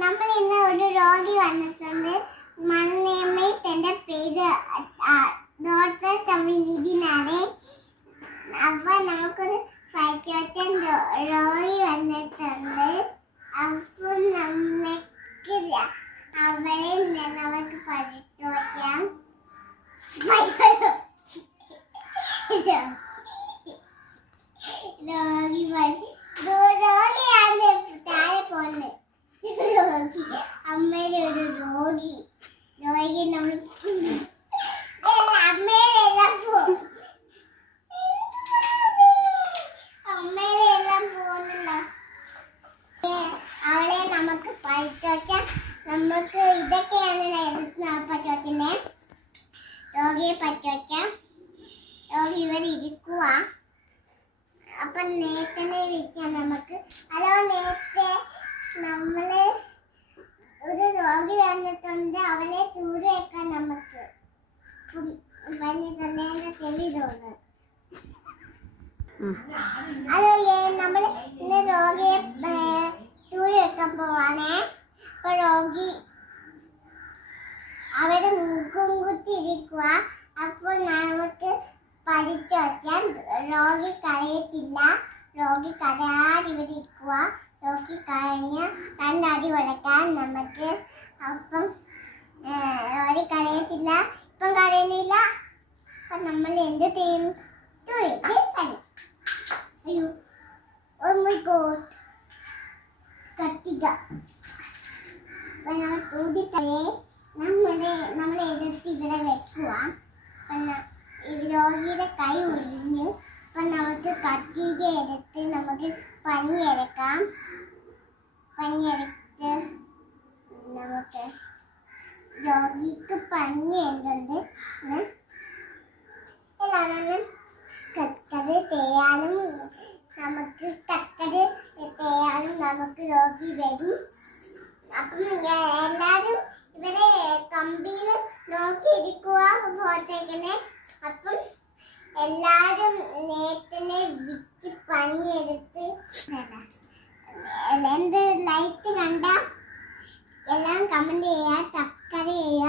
നമ്മൾ ഇന്ന് ഒരു രോഗി വന്നിട്ടുണ്ട്. മണ്ണേമ്മയുടെ പേര് ഡോക്ടർ തമിഴിനാണ്. അപ്പൊ നമുക്കൊരു പരിശോധന രോഗി വന്നിട്ടുണ്ട്. അപ്പൊ നമുക്ക് അവളെ നമുക്ക് പരിശോധിക്കാം. രോഗിയാണ് താഴെ പോകുന്നത്. അമ്മയുടെ ഒരു രോഗി നമ്മൾ അമ്മയുടെ എല്ലാം പോകും. അമ്മയുടെ എല്ലാം പോകുന്നില്ല. അവളെ നമുക്ക് പരിശോധിച്ചാൽ നമുക്ക് ഇതൊക്കെയാണ് പരിശോധന. രോഗിയെ പരിശോധിക്കാം. രോഗി ഇവിടെ ഇരിക്കുക. അപ്പൊ നേരത്തെ വിളിക്കാം നമുക്ക്. ഹലോ, നേരത്തെ നമ്മള് ഒരു രോഗി വന്നിട്ടുണ്ട്. അവളെ ചൂട് വെക്കാൻ നമുക്ക് പറഞ്ഞിട്ടുണ്ട്. ചെവി തോന്നുന്നു. അതല്ലേ നമ്മൾ ഇന്ന് രോഗിയെ ചൂട് വെക്കാൻ പോവാണേ. അപ്പൊ രോഗി അവരെ മൂക്കും കുത്തി ഇരിക്കുക. അപ്പൊ നമുക്ക് പരിശോധിച്ചാൽ രോഗി കരയത്തില്ല. രോഗി കരയാൻ ഇവിടെ ഇരിക്കുക. രോഗി കഴിഞ്ഞ് രണ്ടടി കൊടുക്കാൻ നമുക്ക്. അപ്പം രോഗി കരയത്തില്ല. ഇപ്പം കരയുന്നില്ല. അപ്പൊ നമ്മൾ എന്ത് ചെയ്യും? അയ്യോ, ഓ മൈ ഗോഡ്, കത്തിക. അപ്പൊ നമ്മൾ തൂതിത്തേ നമ്മളെ എതിർത്ത് ഇവിടെ വെക്കുക. രോഗിയുടെ കൈ ഒഴിഞ്ഞ്. അപ്പൊ നമുക്ക് കത്തിക എടുത്ത് നമുക്ക് പഞ്ഞിയെടുക്കാം. പഞ്ഞെടുത്ത് നമുക്ക് രോഗിക്ക് പഞ്ഞി എന്തുണ്ട് എല്ലാവരും കക്കത് തേയാനും നമുക്ക് കക്കത് തേയാനും നമുക്ക് രോഗി വരും. അപ്പം എല്ലാരും ഇവരെ കമ്പിയിൽ നോക്കിയിരിക്കുക ഫോട്ടോയ്ക്കനെ. അപ്പം എല്ലാരും നേരത്തെ വിച്ച് പഞ്ഞെടുത്ത് എന്ത് ലൈറ്റ് കണ്ട എല്ലാം കമന്റ് ചെയ്യുക, സബ്സ്ക്രൈബ് ചെയ്യുക.